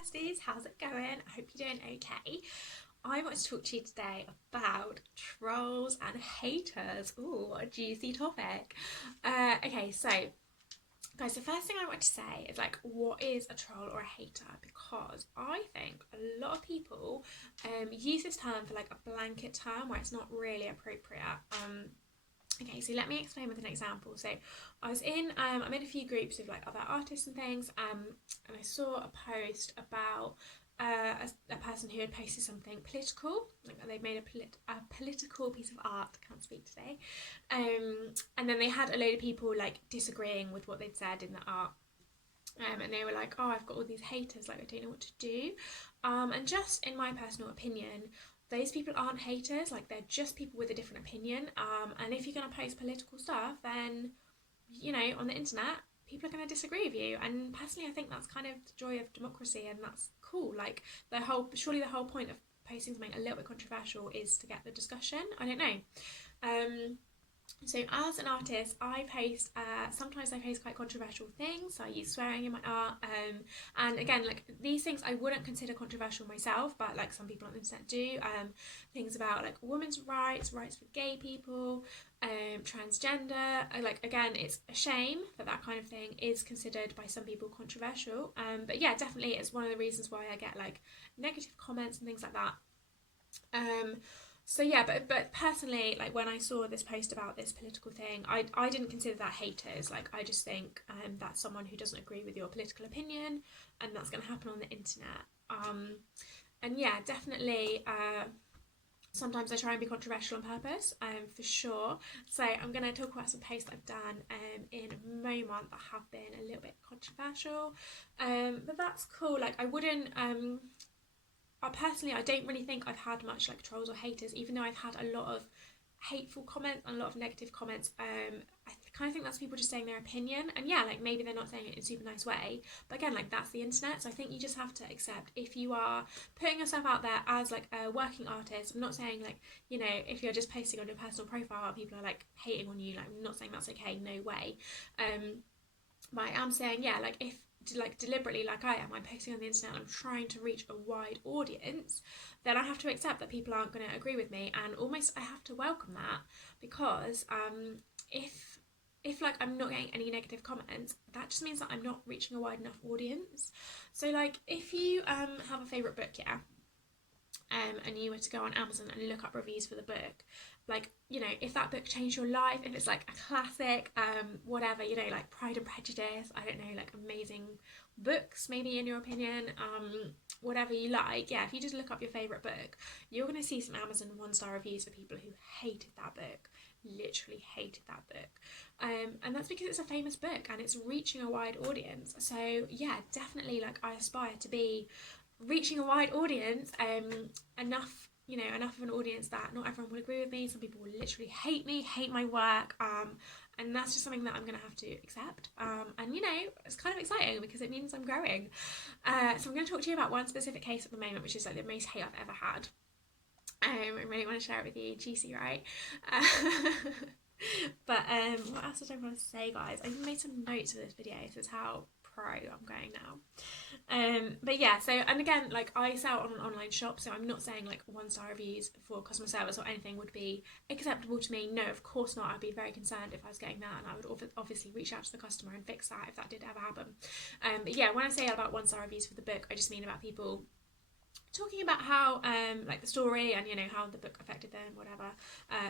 besties, how's it going? I hope you're doing okay. I want to talk to you today about trolls and haters. Ooh, a juicy topic. Okay, so guys, the first thing I want to say is like, what is a troll or a hater? Because I think a lot of people use this term for like a blanket term where it's not really appropriate. Okay, so let me explain with an example. So I'm in a few groups of like other artists and things, and I saw a post about a person who had posted something political, like they'd made a political piece of art, can't speak today, and then they had a load of people like disagreeing with what they'd said in the art. And they were like, oh, I've got all these haters, like I don't know what to do. And just in my personal opinion, those people aren't haters, like they're just people with a different opinion. And if you're going to post political stuff, then, you know, on the internet, people are going to disagree with you. And personally, I think that's kind of the joy of democracy, and that's cool. Like surely the whole point of posting something a little bit controversial is to get the discussion. I don't know. So as an artist, sometimes I post quite controversial things. So I use swearing in my art, and again, like these things I wouldn't consider controversial myself, but like some people on the internet do. Things about like women's rights, rights for gay people, transgender. Like again, it's a shame that that kind of thing is considered by some people controversial. But yeah, definitely it's one of the reasons why I get like negative comments and things like that. So yeah, but personally, like when I saw this post about this political thing, I didn't consider that haters. Like I just think that's someone who doesn't agree with your political opinion, and that's going to happen on the internet. And yeah, definitely. Sometimes I try and be controversial on purpose, for sure. So I'm going to talk about some posts that I've done in a moment that have been a little bit controversial. But that's cool. Like I wouldn't. Personally, I don't really think I've had much like trolls or haters, even though I've had a lot of hateful comments and a lot of negative comments. I kind of think that's people just saying their opinion, and yeah, like maybe they're not saying it in a super nice way, but again, like that's the internet. So I think you just have to accept if you are putting yourself out there as like a working artist. I'm not saying like, you know, if you're just posting on your personal profile, people are like hating on you. Like I'm not saying that's okay, no way. But I am saying, yeah, like if like deliberately like I'm posting on the internet and I'm trying to reach a wide audience, then I have to accept that people aren't going to agree with me, and almost I have to welcome that, because if like I'm not getting any negative comments, that just means that I'm not reaching a wide enough audience. So like if you have a favourite book, yeah, and you were to go on Amazon and look up reviews for the book, like, you know, if that book changed your life, if it's like a classic, whatever, you know, like Pride and Prejudice, I don't know, like amazing books maybe in your opinion, whatever you like, yeah, if you just look up your favourite book, you're going to see some Amazon 1-star reviews for people who hated that book, literally hated that book, and that's because it's a famous book and it's reaching a wide audience. So yeah, definitely, like I aspire to be reaching a wide audience, enough, you know, enough of an audience that not everyone will agree with me. Some people will literally hate me, hate my work, and that's just something that I'm going to have to accept. And you know, it's kind of exciting because it means I'm growing. So I'm going to talk to you about one specific case at the moment, which is like the most hate I've ever had. I really want to share it with you. Juicy, right? But what else did I want to say, guys? I made some notes for this video. This is how pro I'm going now. But yeah, so, and again, like I sell on an online shop, so I'm not saying like 1-star reviews for customer service or anything would be acceptable to me. No, of course not. I'd be very concerned if I was getting that, and I would obviously reach out to the customer and fix that if that did ever happen. But yeah, when I say about 1-star reviews for the book, I just mean about people talking about how like the story and, you know, how the book affected them, whatever.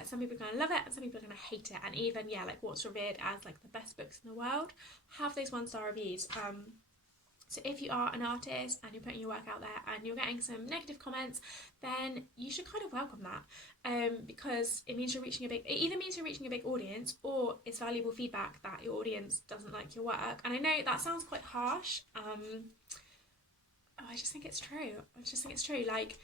Some people are going to love it and some people are going to hate it, and even, yeah, like what's revered as like the best books in the world have those 1-star reviews. So if you are an artist and you're putting your work out there and you're getting some negative comments, then you should kind of welcome that, because it means it either means you're reaching a big audience, or it's valuable feedback that your audience doesn't like your work. And I know that sounds quite harsh. I just think it's true. Like,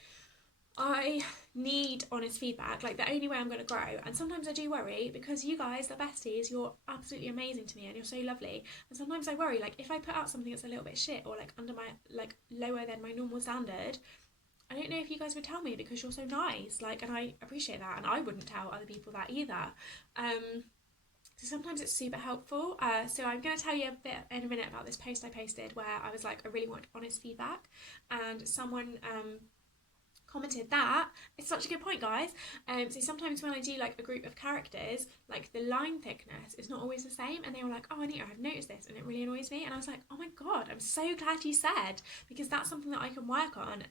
I need honest feedback. Like, the only way I'm going to grow, and sometimes I do worry because you guys, the besties, you're absolutely amazing to me and you're so lovely, and sometimes I worry, like, if I put out something that's a little bit shit or like under my, like, lower than my normal standard, I don't know if you guys would tell me because you're so nice, like, and I appreciate that, and I wouldn't tell other people that either. So sometimes it's super helpful. So I'm going to tell you a bit in a minute about this post I posted where I was like, I really want honest feedback, and someone commented that it's such a good point, guys. So sometimes when I do like a group of characters, like the line thickness is not always the same, and they were like, oh Anita, I've noticed this and it really annoys me, and I was like, oh my god, I'm so glad you said, because that's something that I can work on.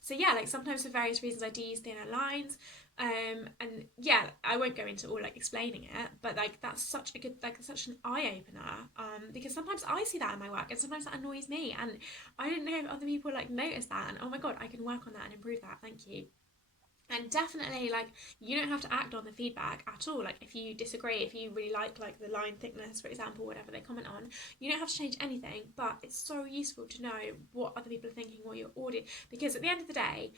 So yeah, like sometimes for various reasons I do use thinner lines, and yeah, I won't go into all like explaining it, but like that's such a good, like such an eye-opener, because sometimes I see that in my work and sometimes that annoys me, and I didn't know if other people like notice that, and oh my god, I can work on that and improve that. Thank you. And definitely, like, you don't have to act on the feedback at all. Like, if you disagree, if you really like the line thickness, for example, whatever they comment on, you don't have to change anything. But it's so useful to know what other people are thinking, what your audience, because at the end of the day,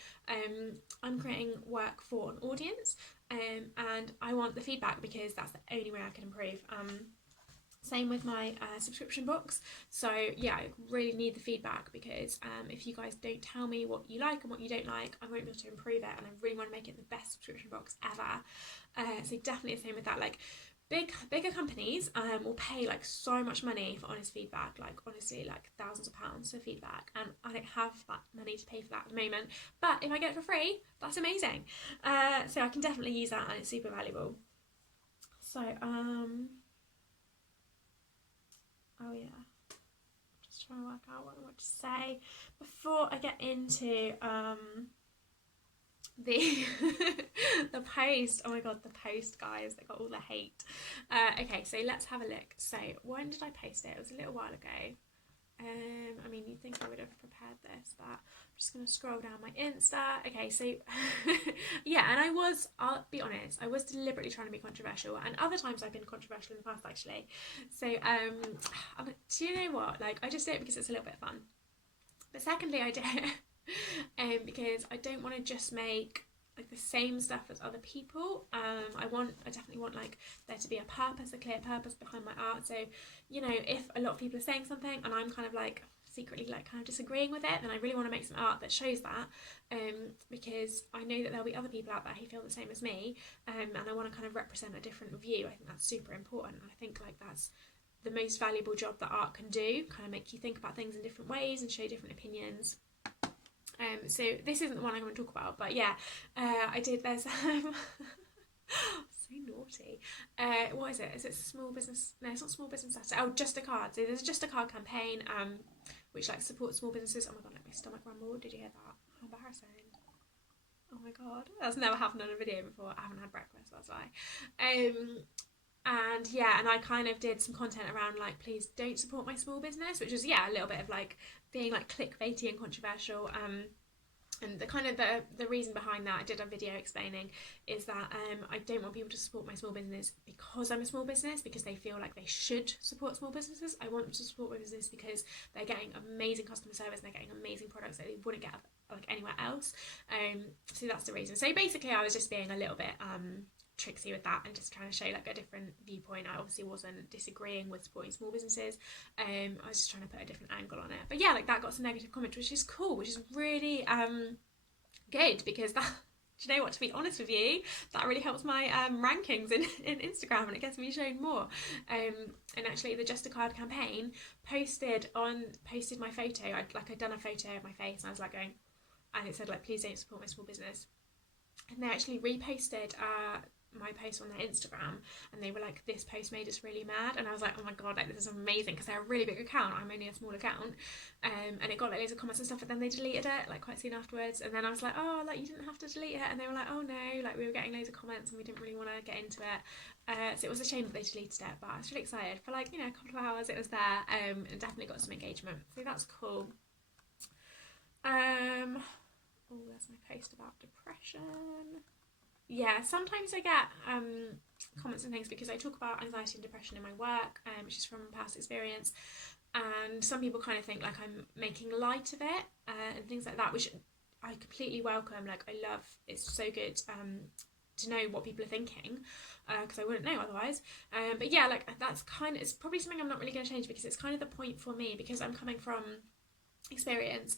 I'm creating work for an audience, and I want the feedback because that's the only way I can improve. Same with my subscription box. So yeah, I really need the feedback, because if you guys don't tell me what you like and what you don't like, I won't be able to improve it, and I really want to make it the best subscription box ever. So definitely the same with that. Like bigger companies will pay like so much money for honest feedback, like honestly like thousands of pounds for feedback, and I don't have that money to pay for that at the moment. But if I get it for free, that's amazing. So I can definitely use that, and it's super valuable. So oh yeah, just trying to work out what I want to say before I get into the the post. Oh my god, the post, guys, that got all the hate. Okay, so let's have a look. So when did I post it? It was a little while ago. I mean, you'd think I would have prepared this, but I'm just going to scroll down my Insta. Okay, so yeah, and I'll be honest, I was deliberately trying to be controversial, and other times I've been controversial in the past, actually. So do you know what? Like, I just do it because it's a little bit fun. But secondly, I do it because I don't want to just make like the same stuff as other people. I definitely want like there to be a purpose, a clear purpose behind my art. So, you know, if a lot of people are saying something and I'm kind of like secretly like kind of disagreeing with it, then I really want to make some art that shows that, because I know that there'll be other people out there who feel the same as me, and I want to kind of represent a different view. I think that's super important, and I think like that's the most valuable job that art can do, kind of make you think about things in different ways and show different opinions. So this isn't the one I want to talk about, but yeah, I did. There's so naughty. What is it? Is it small business? No, it's not small business Saturday. Oh, Just a Card. So there's a Just a Card campaign, which like supports small businesses. Oh my god, like my stomach rumbled. Did you hear that? How embarrassing. Oh my god, that's never happened on a video before. I haven't had breakfast, that's why. And yeah, and I kind of did some content around like, please don't support my small business, which was a little bit of like being like clickbaity and controversial. And the kind of the reason behind that, I did a video explaining, is that I don't want people to support my small business because I'm a small business, because they feel like they should support small businesses. I want them to support my business because they're getting amazing customer service and they're getting amazing products that they wouldn't get like anywhere else. So that's the reason. So basically I was just being a little bit tricksy with that and just trying to show like a different viewpoint. I obviously wasn't disagreeing with supporting small businesses. I was just trying to put a different angle on it. But yeah, like that got some negative comments, which is cool, which is really good, because that, do you know what, to be honest with you, that really helps my rankings in Instagram, and it gets me shown more. And actually the Just a Card campaign posted my photo. I'd done a photo of my face, and I was like going, and it said like, please don't support my small business, and they actually reposted my post on their Instagram, and they were like, this post made us really mad. And I was like, oh my god, like this is amazing, because they're a really big account, I'm only a small account. And it got like loads of comments and stuff, but then they deleted it like quite soon afterwards. And then I was like, oh, like you didn't have to delete it. And they were like, oh no, like we were getting loads of comments and we didn't really want to get into it. So it was a shame that they deleted it, but I was really excited. For like, you know, a couple of hours it was there, and definitely got some engagement, so that's cool. Oh, there's my post about depression. Yeah, sometimes I get comments and things because I talk about anxiety and depression in my work, which is from past experience, and some people kind of think like I'm making light of it and things like that, which I completely welcome. Like, I love, it's so good to know what people are thinking, because I wouldn't know otherwise. But yeah, like that's kind of, it's probably something I'm not really going to change, because it's kind of the point for me, because I'm coming from experience.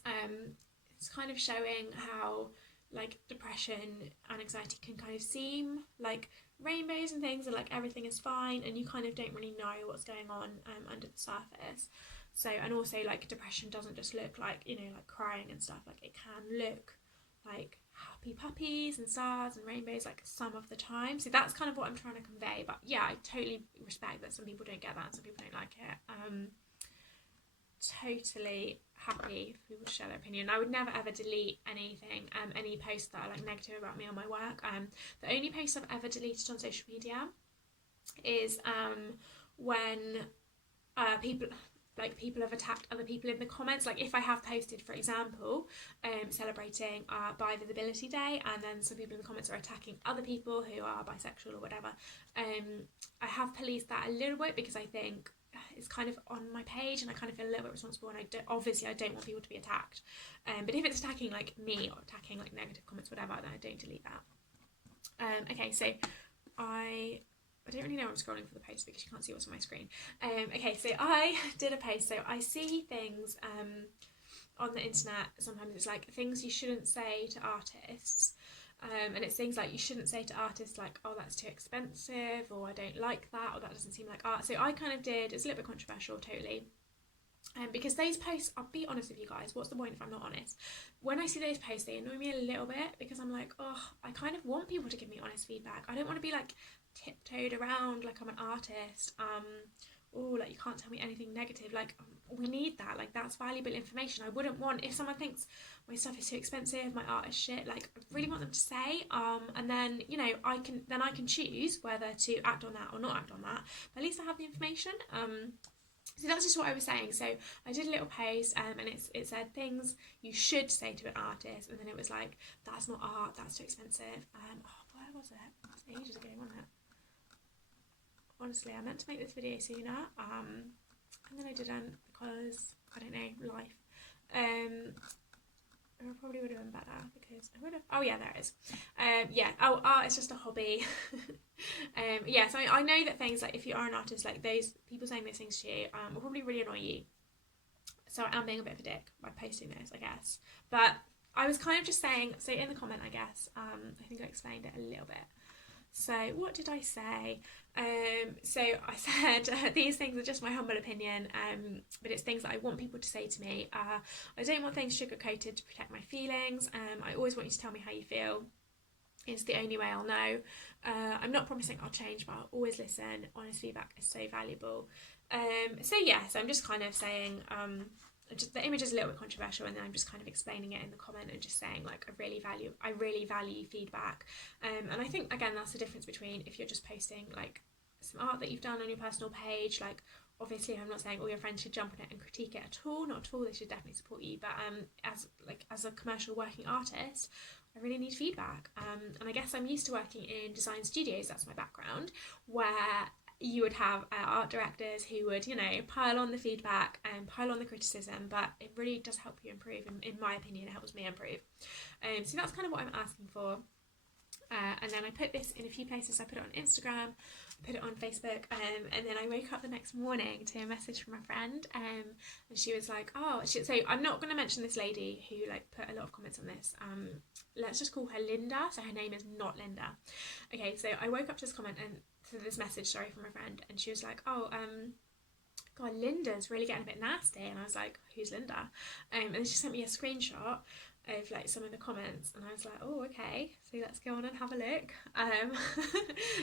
It's kind of showing how like depression and anxiety can kind of seem like rainbows and things, and like everything is fine, and you kind of don't really know what's going on under the surface. So, and also like depression doesn't just look like, you know, like crying and stuff. Like it can look like happy puppies and stars and rainbows like some of the time. So that's kind of what I'm trying to convey. But yeah, I totally respect that some people don't get that and some people don't like it. Totally happy for people to share their opinion. I would never ever delete anything, any posts that are like negative about me or my work. The only post I've ever deleted on social media is when people have attacked other people in the comments. Like if I have posted, for example, celebrating Bi Visibility Day, and then some people in the comments are attacking other people who are bisexual or whatever, I have policed that a little bit because I think it's kind of on my page and I kind of feel a little bit responsible, and I don't want people to be attacked. But if it's attacking like me or attacking like negative comments, whatever, then I don't delete that. Okay, so I don't really know I'm scrolling for the post because you can't see what's on my screen. Okay, so I did a post. So I see things on the internet. Sometimes it's like things you shouldn't say to artists. And it's things like you shouldn't say to artists like, oh, that's too expensive, or I don't like that, or that doesn't seem like art. So I kind of did, it's a little bit controversial, totally. Because those posts, I'll be honest with you guys, what's the point if I'm not honest? When I see those posts, they annoy me a little bit because I'm like, oh, I kind of want people to give me honest feedback. I don't want to be like tiptoed around like I'm an artist. Oh, like you can't tell me anything negative. Like we need that. Like that's valuable information. I wouldn't want, if someone thinks my stuff is too expensive, my art is shit, like I really want them to say. And then, you know, I can choose whether to act on that or not act on that. But at least I have the information. So that's just what I was saying. So I did a little post, and it said things you should say to an artist, and then it was like, that's not art, that's too expensive. Where was it? It was ages ago, wasn't it? Honestly, I meant to make this video sooner, and then I didn't because, I don't know, life. I probably would have been better because I would have. Oh yeah, there it is. Art is just a hobby. So I know that things like if you are an artist, like those people saying those things to you, will probably really annoy you. So I am being a bit of a dick by posting this, I guess. But I was kind of just saying. So in the comment, I guess, I think I explained it a little bit. So what did I say? So I said these things are just my humble opinion, but it's things that I want people to say to me. I don't want things sugar-coated to protect my feelings. I always want you to tell me how you feel. It's the only way I'll know. I'm not promising I'll change, but I'll always listen. Honest feedback is so valuable. So I'm just kind of saying, the image is a little bit controversial, and then I'm just kind of explaining it in the comment and just saying like I really value feedback, and I think again that's the difference between if you're just posting like some art that you've done on your personal page. Like obviously I'm not saying all your friends should jump on it and critique it at all, not at all, they should definitely support you, but as a commercial working artist, I really need feedback, and I guess I'm used to working in design studios, that's my background, where you would have art directors who would, you know, pile on the feedback and pile on the criticism, but it really does help you improve. In my opinion, it helps me improve. So that's kind of what I'm asking for. And then I put this in a few places. I put it on Instagram, I put it on Facebook, and then I woke up the next morning to a message from a friend, and she was like, so I'm not going to mention this lady who like put a lot of comments on this. Let's just call her Linda. So her name is not Linda. Okay, so I woke up to this comment and this message, from a friend, and she was like, God, Linda's really getting a bit nasty, and I was like, who's Linda? And then she sent me a screenshot of like some of the comments, and I was like, oh, okay, so let's go on and have a look.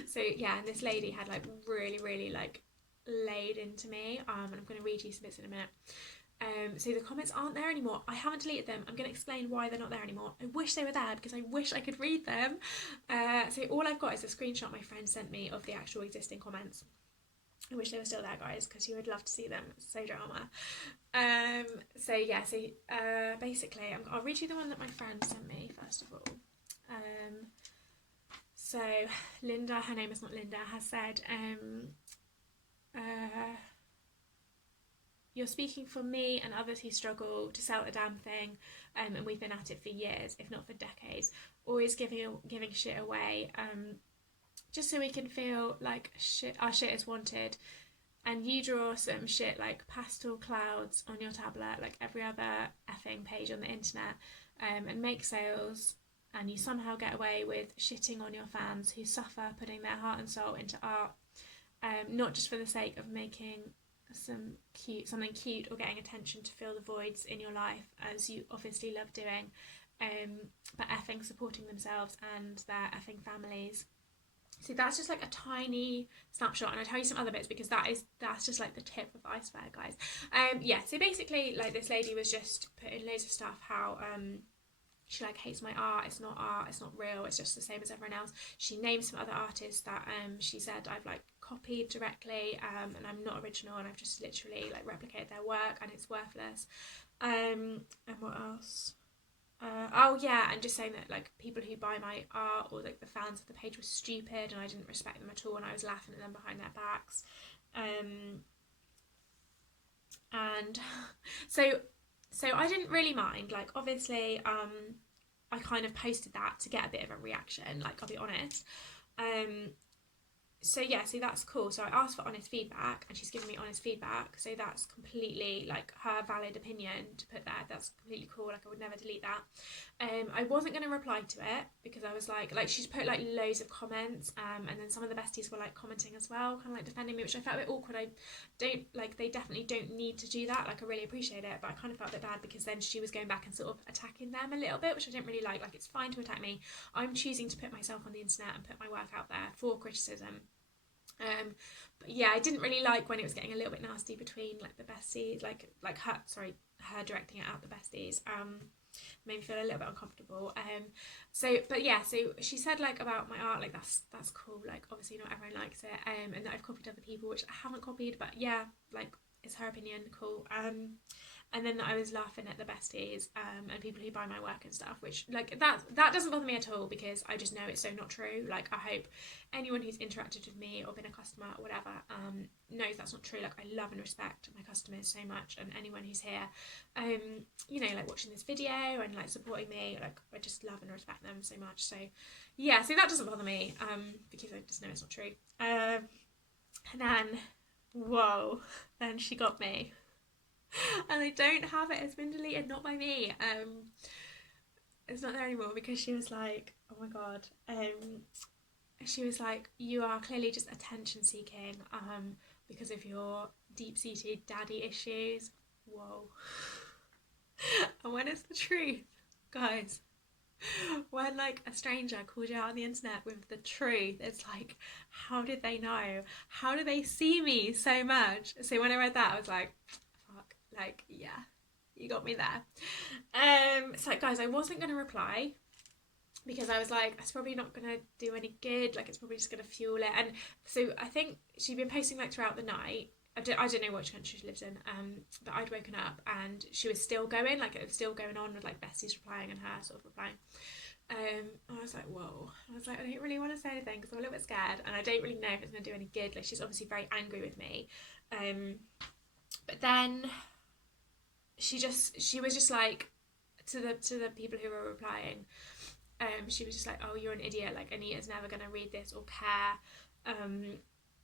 So yeah, and this lady had like really like laid into me, and I'm going to read you some bits in a minute. So the comments aren't there anymore. I haven't deleted them. I'm going to explain why they're not there anymore. I wish they were there because I wish I could read them. So all I've got is a screenshot my friend sent me of the actual existing comments. I wish they were still there, guys, because you would love to see them. It's so drama. Basically, I'll read you the one that my friend sent me, first of all. So Linda, her name is not Linda, has said, you're speaking for me and others who struggle to sell a damn thing, and we've been at it for years, if not for decades, always giving shit away, just so we can feel like our shit is wanted, and you draw some shit like pastel clouds on your tablet like every other effing page on the internet, and make sales and you somehow get away with shitting on your fans who suffer putting their heart and soul into art, not just for the sake of making something cute or getting attention to fill the voids in your life, as you obviously love doing, but effing supporting themselves and their effing families. So that's just like a tiny snapshot, and I'll tell you some other bits because that's just like the tip of the iceberg, guys. Yeah, so basically, like, this lady was just putting loads of stuff how she like hates my art, it's not real, it's just the same as everyone else. She named some other artists that she said I've like copied directly, and I'm not original, and I've just literally like replicated their work and it's worthless. And what else? Oh yeah, and just saying that like people who buy my art or like the fans of the page were stupid and I didn't respect them at all and I was laughing at them behind their backs. And so I didn't really mind. Like, obviously, I kind of posted that to get a bit of a reaction, like, I'll be honest. So yeah, so that's cool. So I asked for honest feedback and she's given me honest feedback, so that's completely like her valid opinion to put there. That's completely cool. Like, I would never delete that. I wasn't going to reply to it because I was like she's put like loads of comments, and then some of the besties were like commenting as well, kind of like defending me, which I felt a bit awkward. I don't like, they definitely don't need to do that. Like, I really appreciate it, but I kind of felt a bit bad because then she was going back and sort of attacking them a little bit, which I didn't really like. Like, it's fine to attack me. I'm choosing to put myself on the internet and put my work out there for criticism. But yeah, I didn't really like when it was getting a little bit nasty between like the besties, like her directing it out the besties. Made me feel a little bit uncomfortable. But yeah, so she said like about my art, like that's cool. Like, obviously not everyone likes it, and that I've copied other people, which I haven't copied, but yeah, like, it's her opinion, cool. And then that I was laughing at the besties, and people who buy my work and stuff, which like that doesn't bother me at all because I just know it's so not true. Like, I hope anyone who's interacted with me or been a customer or whatever knows that's not true. Like, I love and respect my customers so much, and anyone who's here, you know, like watching this video and like supporting me, like, I just love and respect them so much. So yeah, so that doesn't bother me because I just know it's not true. And then, whoa, then she got me. And I don't have it, it's been deleted, not by me. It's not there anymore because she was like, oh my god, she was like, you are clearly just attention seeking because of your deep-seated daddy issues. Whoa. And when it's the truth, guys, when like a stranger calls you out on the internet with the truth, it's like, how did they know? How do they see me so much? So when I read that, I was like, fuck, like, yeah, you got me there. So guys, I wasn't going to reply because I was like, it's probably not going to do any good, like, it's probably just going to fuel it. And so I think she'd been posting like throughout the night. I don't know which country she lives in, but I'd woken up and she was still going, like, it was still going on with like besties replying and her sort of replying. I was like, whoa. I was like, I don't really want to say anything because I'm a little bit scared and I don't really know if it's going to do any good. Like, she's obviously very angry with me. But then she was just like, to the people who were replying, she was just like, oh, you're an idiot, like, Anita's never going to read this or care,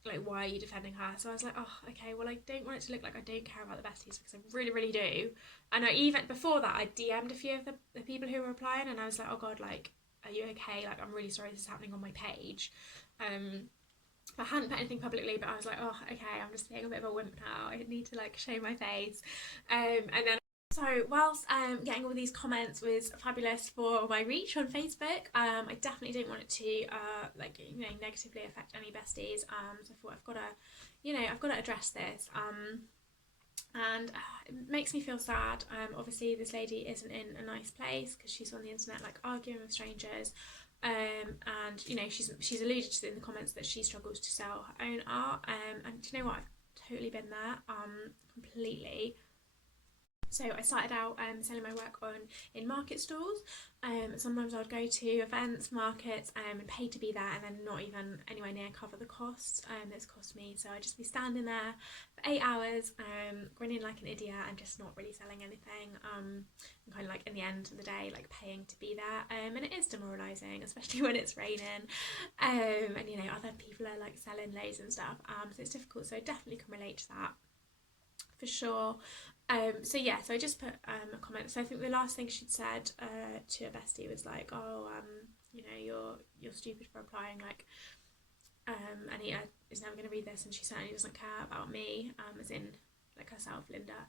like, why are you defending her? So I was like, oh, okay, well, I don't want it to look like I don't care about the besties because I really, really do. And I even, before that, I DM'd a few of the people who were replying and I was like, oh god, like, are you okay? Like, I'm really sorry this is happening on my page. I hadn't put anything publicly, but I was like, oh, okay, I'm just being a bit of a wimp now. I need to like show my face. And then, so whilst getting all these comments was fabulous for my reach on Facebook, I definitely didn't want it to like, you know, negatively affect any besties. So I thought I've got to address this. And it makes me feel sad. Obviously this lady isn't in a nice place because she's on the internet like arguing with strangers. And you know, she's alluded to in the comments that she struggles to sell her own art. And do you know what? I've totally been there. Completely. So I started out selling my work in market stalls. Sometimes I'd go to events, markets, and pay to be there, and then not even anywhere near cover the costs it's cost me. So I'd just be standing there for 8 hours, grinning like an idiot and just not really selling anything. And kind of like in the end of the day, like paying to be there. And it is demoralising, especially when it's raining. And you know, other people are like selling loads and stuff. So it's difficult. So I definitely can relate to that for sure. So yeah, so I just put a comment. So I think the last thing she'd said to a bestie was like, "Oh, you know, you're stupid for applying. Like, Anita is never going to read this, and she certainly doesn't care about me, as in like herself, Linda."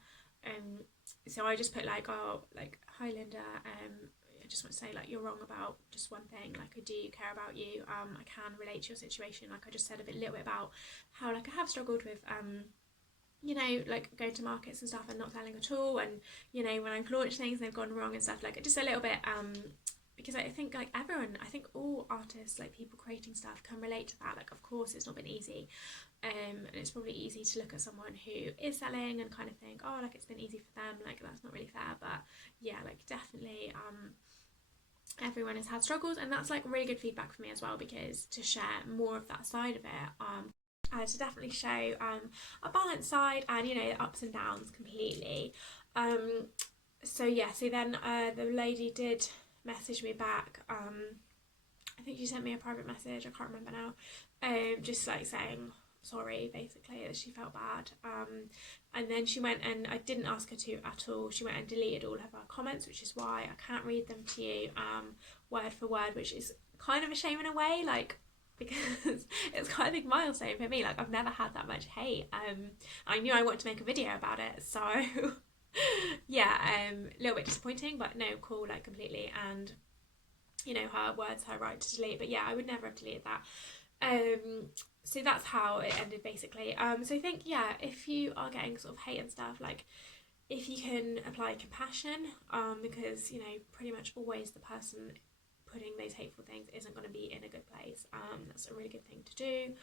So I just put like, "Oh, like, hi Linda. I just want to say like you're wrong about just one thing. Like, I do care about you. I can relate to your situation. Like, I just said little bit about how like I have struggled with you know, like going to markets and stuff and not selling at all, and you know, when I've launched things they've gone wrong and stuff, like just a little bit because I think like everyone, I think all artists, like people creating stuff, can relate to that. Like, of course it's not been easy, and it's probably easy to look at someone who is selling and kind of think, oh, like it's been easy for them, like that's not really fair. But yeah, like definitely everyone has had struggles, and that's like really good feedback for me as well, because to share more of that side of it, to definitely show a balanced side, and you know, the ups and downs completely. So yeah, so then the lady did message me back. I think she sent me a private message, I can't remember now, just like saying sorry, basically, that she felt bad. And then she went, and I didn't ask her to at all, she went and deleted all of her comments, which is why I can't read them to you word for word, which is kind of a shame in a way, like, because it's quite a big milestone for me. Like, I've never had that much hate. I knew I wanted to make a video about it, so yeah, a little bit disappointing, but no, cool, like completely. And you know, her words, her right to delete. But yeah, I would never have deleted that. So that's how it ended, basically. So I think, yeah, if you are getting sort of hate and stuff, like, if you can apply compassion, because you know, pretty much always the person putting those hateful things isn't going to be in a good place. That's a really good thing to do.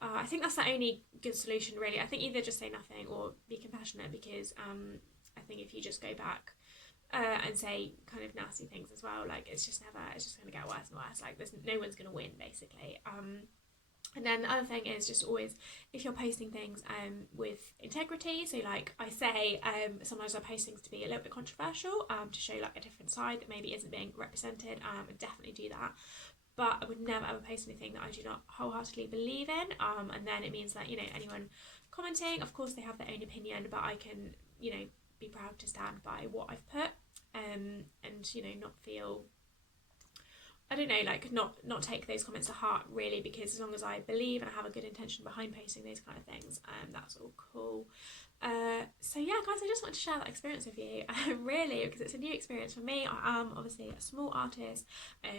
I think that's the only good solution, really. I think either just say nothing or be compassionate, because I think if you just go back and say kind of nasty things as well, like it's just going to get worse and worse. Like, there's no one's going to win, basically. And then the other thing is just always, if you're posting things with integrity, so like I say, sometimes I post things to be a little bit controversial, to show like a different side that maybe isn't being represented, and definitely do that. But I would never ever post anything that I do not wholeheartedly believe in. And then it means that, you know, anyone commenting, of course they have their own opinion, but I can, you know, be proud to stand by what I've put, and you know, not feel, I don't know, like not take those comments to heart, really, because as long as I believe and I have a good intention behind posting those kind of things, that's all cool. So yeah, guys, I just want to share that experience with you, really, because it's a new experience for me. I am obviously a small artist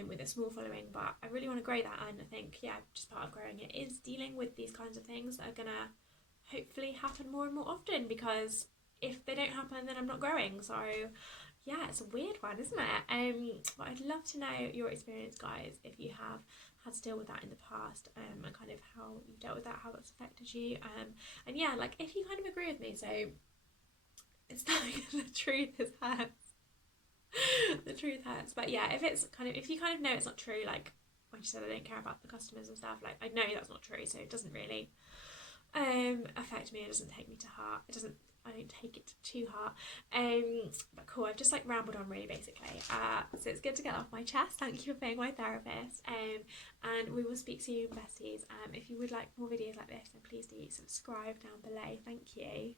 with a small following, but I really want to grow that, and I think, yeah, just part of growing it is dealing with these kinds of things that are gonna hopefully happen more and more often, because if they don't happen, then I'm not growing. So yeah, it's a weird one, isn't it? But I'd love to know your experience, guys, if you have had to deal with that in the past, and kind of how you've dealt with that, how that's affected you. And yeah, like, if you kind of agree with me, so it's like the truth is hurts. The truth hurts. But yeah, if you kind of know it's not true, like when you said I don't care about the customers and stuff, like I know that's not true, so it doesn't really affect me. It doesn't take me to heart. I don't take it to heart. But cool, I've just like rambled on, really, basically. So it's good to get off my chest. Thank you for being my therapist. And we will speak soon, besties. If you would like more videos like this, then please do subscribe down below. Thank you.